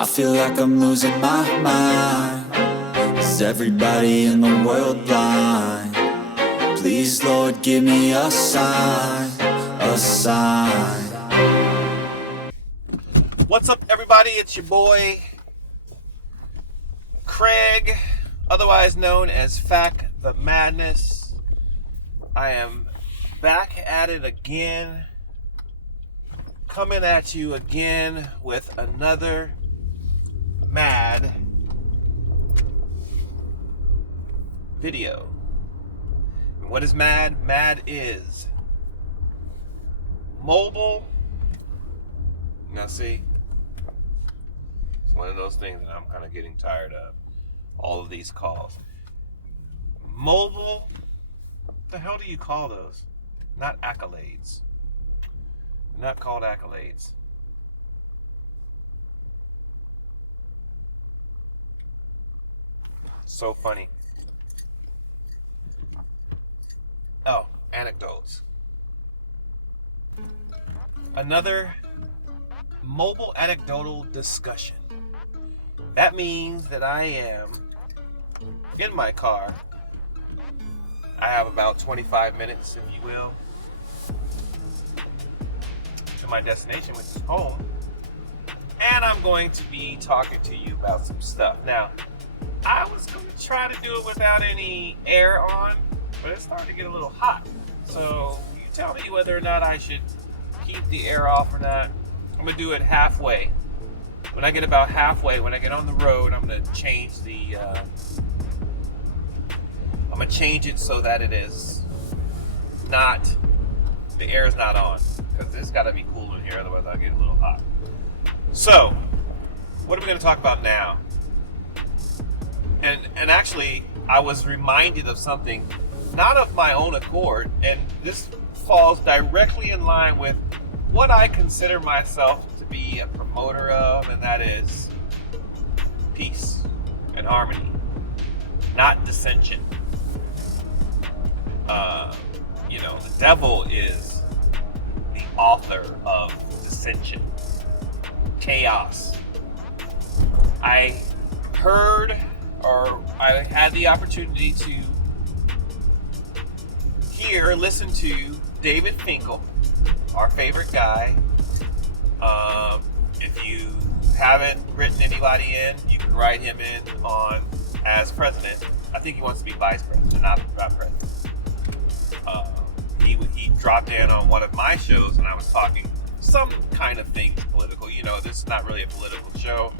I feel like I'm losing my mind. Is everybody in the world blind? Please, Lord, give me a sign, a sign. What's up, everybody? It's your boy, Craig, otherwise known as faqthemadness. I am back at it again, coming at you again with another M.A.D video. And what is M.A.D? M.A.D is mobile. Now see, it's one of those things that I'm kind of getting tired of. All of these calls. Mobile, what the hell do you call those? Not accolades. Not called accolades. So funny. Oh, anecdotes. Another mobile anecdotal discussion. That means that I am in my car. I have about 25 minutes, if you will, to my destination, which is home. And I'm going to be talking to you about some stuff. Now, I was going to try to do it without any air on, but it's starting to get a little hot. So you tell me whether or not I should keep the air off or not. I'm going to do it halfway. When I get about halfway, when I get on the road, I'm going to change the... I'm going to change it so that it is not... The air is not on. Because it's got to be cool in here, otherwise I'll get a little hot. So, what are we going to talk about now? And actually, I was reminded of something, not of my own accord, and this falls directly in line with what I consider myself to be a promoter of, and that is peace and harmony, not dissension. The devil is the author of dissension, chaos. I heard, or I had the opportunity to listen to David Finkel, our favorite guy. If you haven't written anybody in, you can write him in on as president. I think he wants to be vice president, not president. He dropped in on one of my shows, and I was talking some kind of things political. This is not really a political show.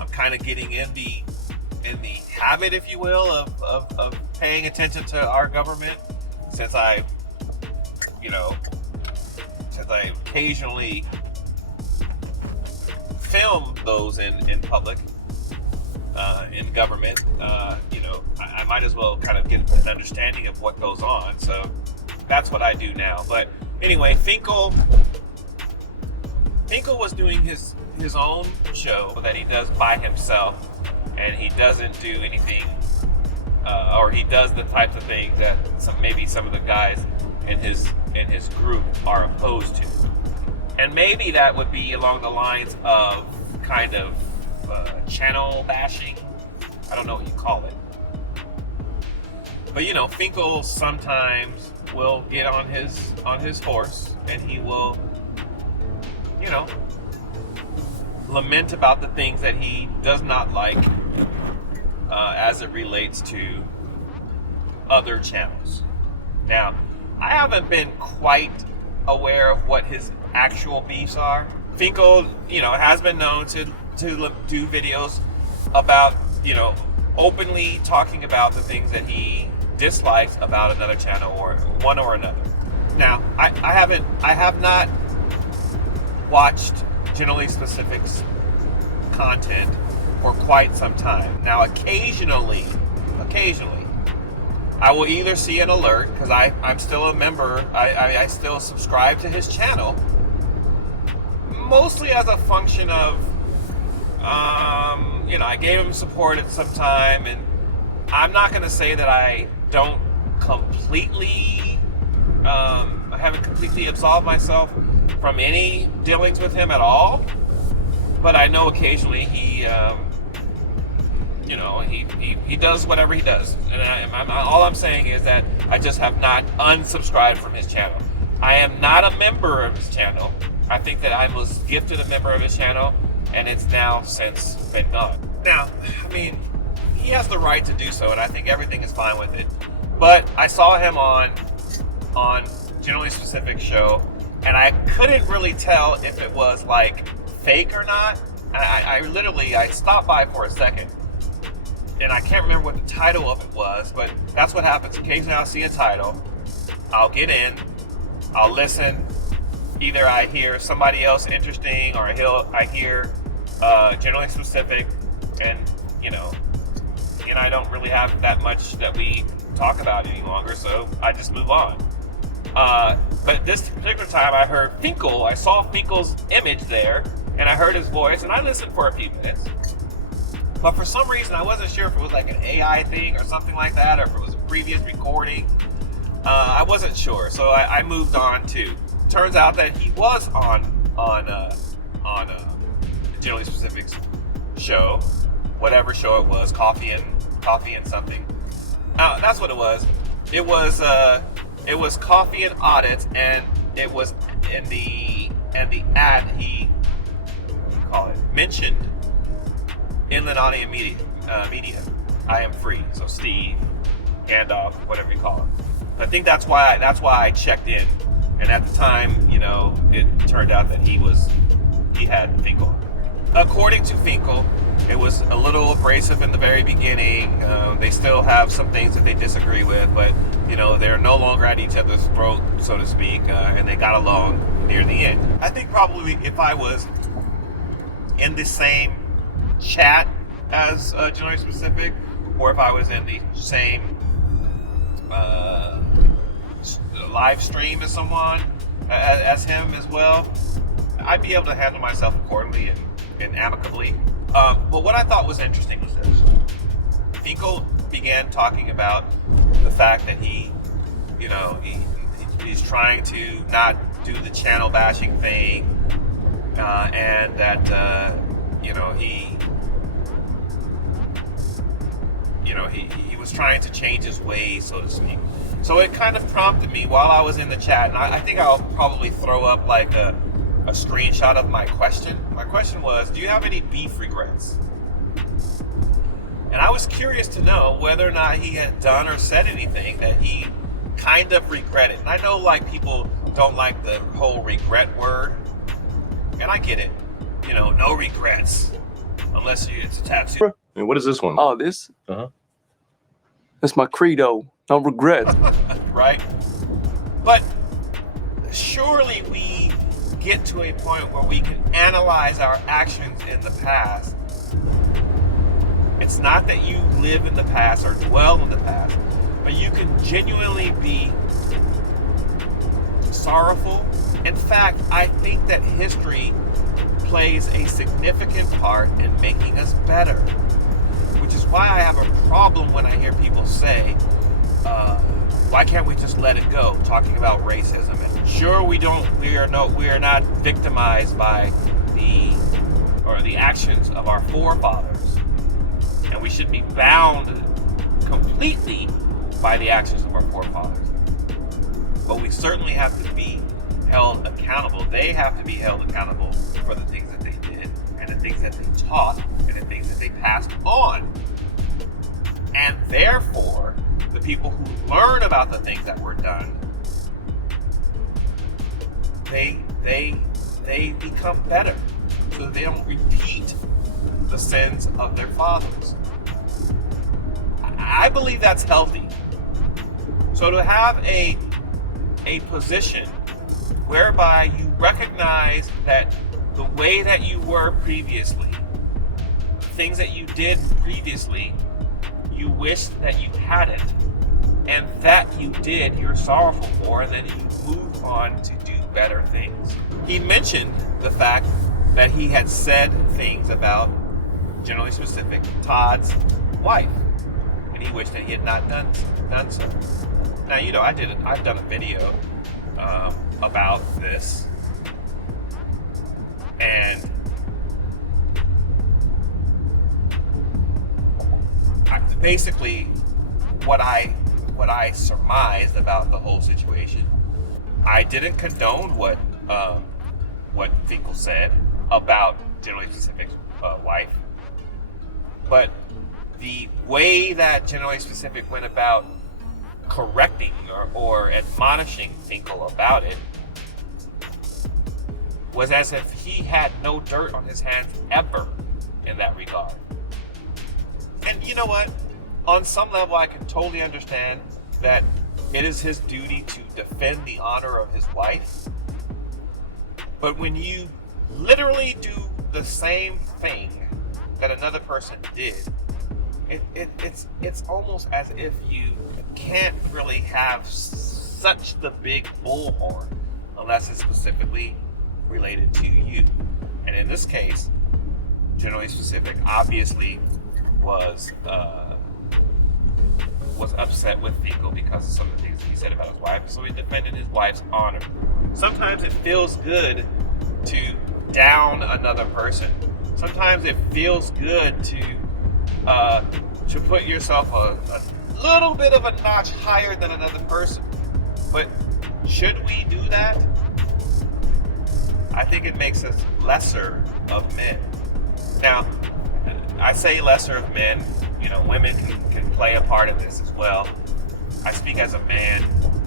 I'm kind of getting in the habit, if you will, of paying attention to our government, since I occasionally film those in public, in government. I might as well kind of get an understanding of what goes on. So that's what I do now. But anyway, Finkel was doing his own show that he does by himself, and he doesn't do anything, or he does the types of things that some of the guys in his group are opposed to. And maybe that would be along the lines of kind of channel bashing. I don't know what you call it. But Finkel sometimes will get on his horse, and he will lament about the things that he does not like as it relates to other channels. Now, I haven't been quite aware of what his actual beefs are. Finkel, has been known to do videos about, openly talking about the things that he dislikes about another channel or one or another. Now, I have not watched Generally Specifics content for quite some time. Now, occasionally, I will either see an alert, because I'm still a member, I still subscribe to his channel, mostly as a function of, I gave him support at some time, and I'm not going to say that I don't completely, I haven't completely absolved myself from any dealings with him at all. but I know occasionally he, you know, he does whatever he does. And all I'm saying is that I just have not unsubscribed from his channel. I am not a member of his channel. I think that I was gifted a member of his channel, and it's now since been gone. Now, I mean, he has the right to do so, and I think everything is fine with it. But I saw him on Generally Specific show, and I couldn't really tell if it was like fake or not. I literally stopped by for a second, and I can't remember what the title of it was, but that's what happens. Occasionally I'll see a title, I'll get in, I'll listen. Either I hear somebody else interesting, or I hear Generally Specific, and you know, and I don't really have that much that we talk about any longer, so I just move on. But this particular time I heard Finkel. I saw Finkel's image there, and I heard his voice, and I listened for a few minutes. But for some reason, I wasn't sure if it was like an AI thing or something like that, or if it was a previous recording. I wasn't sure, so I moved on too. Turns out that he was on Generally Specific's show, whatever show it was, coffee and something. That's what it was. It was coffee and audits, and it was in the ad he mentioned Inland Audio Media. I am free. So Steve, Gandalf, whatever you call him. I think that's why I checked in, and at the time, you know, it turned out that he had Finkel. According to Finkel, it was a little abrasive in the very beginning. They still have some things that they disagree with, but you know, they're no longer at each other's throat, so to speak, and they got along near the end. I think probably if I was in the same chat as Generally Specific, or if I was in the same live stream as someone, as him as well, I'd be able to handle myself accordingly and amicably. But what I thought was interesting was this. Finkel began talking about the fact that he's trying to not do the channel bashing thing, and that he was trying to change his ways, so to speak. So it kind of prompted me while I was in the chat, and I think I'll probably throw up like a screenshot of my question. My question was, do you have any beef regrets? And I was curious to know whether or not he had done or said anything that he kind of regretted. And I know like people don't like the whole regret word, and I get it. You know, no regrets, unless it's a tattoo. And what is this one? Oh, this? That's my credo. No regrets. Right? But surely we get to a point where we can analyze our actions in the past. It's not that you live in the past or dwell in the past, but you can genuinely be sorrowful. In fact, I think that history plays a significant part in making us better, which is why I have a problem when I hear people say, why can't we just let it go, talking about racism? And sure, we are not victimized by the actions of our forefathers, and we should be bound completely by the actions of our forefathers. But we certainly have to be held accountable. They have to be held accountable for the things that they did, and the things that they taught, and the things that they passed on. And therefore, the people who learn about the things that were done, they become better, so they don't repeat the sins of their fathers. I believe that's healthy. So to have a position whereby you recognize that the way that you were previously, the things that you did previously, you wish that you hadn't, and that you did, you're sorrowful for, and then you move on to do better things. He mentioned the fact that he had said things about, Generally Specific, Todd's wife, and he wished that he had not done so. Now, you know, I've done a video about this, and basically what I surmised about the whole situation. I didn't condone what Finkel said about Generally Specific's wife, but the way that Generally Specific went about correcting or admonishing Finkel about it was as if he had no dirt on his hands ever in that regard. And you know what? On some level, I can totally understand that it is his duty to defend the honor of his wife. But when you literally do the same thing that another person did, it's almost as if you can't really have such the big bullhorn unless it's specifically related to you. And in this case, Generally Specific obviously was upset with Finkel because of some of the things he said about his wife, so he defended his wife's honor. Sometimes it feels good to down another person. Sometimes it feels good to put yourself a little bit of a notch higher than another person. But should we do that? I think it makes us lesser of men. Now, I say lesser of men, you know, women can play a part in this as well. I speak as a man,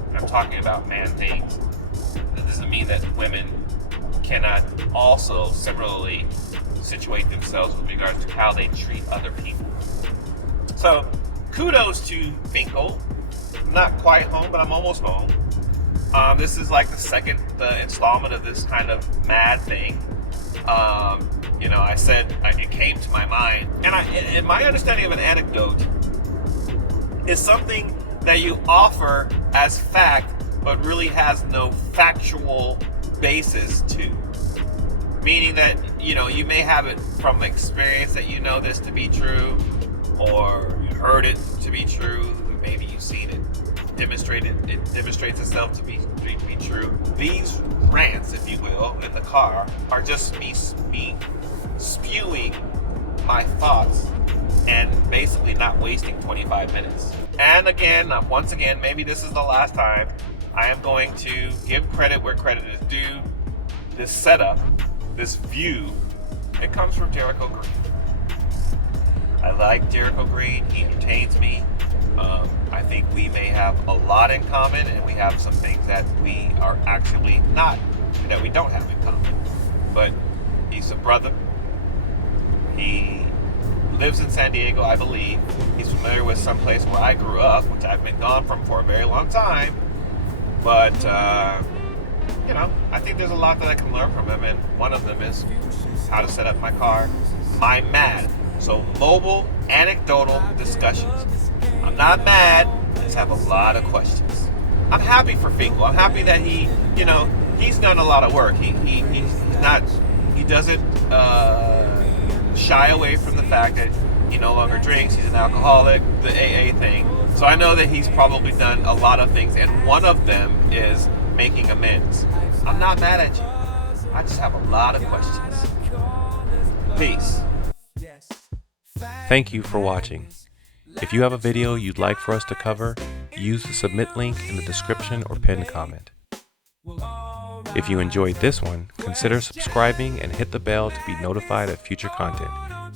and I'm talking about man things. That doesn't mean that women cannot also similarly situate themselves with regards to how they treat other people. So, kudos to Finkel. I'm not quite home, but I'm almost home. This is like the second installment of this kind of mad thing. You know, I said it came to my mind, and my understanding of an anecdote is something that you offer as fact, but really has no factual basis to. Meaning that, you know, you may have it from experience that you know this to be true, or you heard it to be true. Maybe you've seen it demonstrated. It demonstrates itself to be true. These rants, if you will, in the car are just me spewing my thoughts and basically not wasting 25 minutes. And again, once again, maybe this is the last time, I am going to give credit where credit is due. This setup, this view, it comes from Jericho Green. I like Jericho Green. He entertains me. I think we may have a lot in common, and we have some things that we are actually not, that we don't have in common. But he's a brother. He lives in San Diego, I believe. He's familiar with some place where I grew up, which I've been gone from for a very long time. But, you know, I think there's a lot that I can learn from him, and one of them is how to set up my car. My MAD. So, Mobile Anecdotal Discussions. I'm not mad, I just have a lot of questions. I'm happy for Finkel. I'm happy that he, you know, he's done a lot of work. He doesn't shy away from the fact that he no longer drinks, he's an alcoholic, the AA thing. So I know that he's probably done a lot of things, and one of them is making amends. I'm not mad at you. I just have a lot of questions. Peace. Thank you for watching. If you have a video you'd like for us to cover, use the submit link in the description or pinned comment. If you enjoyed this one, consider subscribing and hit the bell to be notified of future content.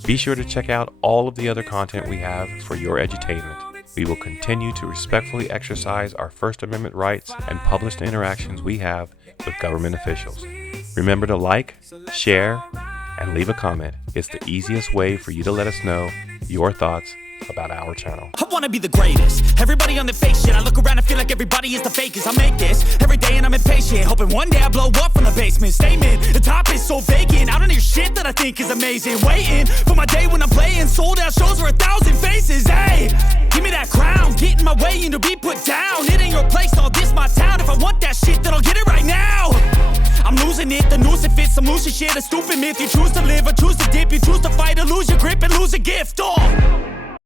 Be sure to check out all of the other content we have for your edutainment. We will continue to respectfully exercise our First Amendment rights and publish the interactions we have with government officials. Remember to like, share, and leave a comment. It's the easiest way for you to let us know your thoughts about our channel. I wanna be the greatest. Everybody on the fake shit. I look around and feel like everybody is the fakest. I make this every day and I'm impatient, hoping one day I blow up from the basement. Statement, the top is so vacant. I don't hear shit that I think is amazing. Waiting for my day when I'm playing sold out shows for 1,000 faces. Hey, give me that crown. Get in my way and to be put down. It ain't your place, all this my town. If I want that shit, then I'll get it right now. I'm losing it, the noose it fits. Some losing shit, a stupid myth. You choose to live or choose to dip. You choose to fight or lose your grip and lose a gift. Oh.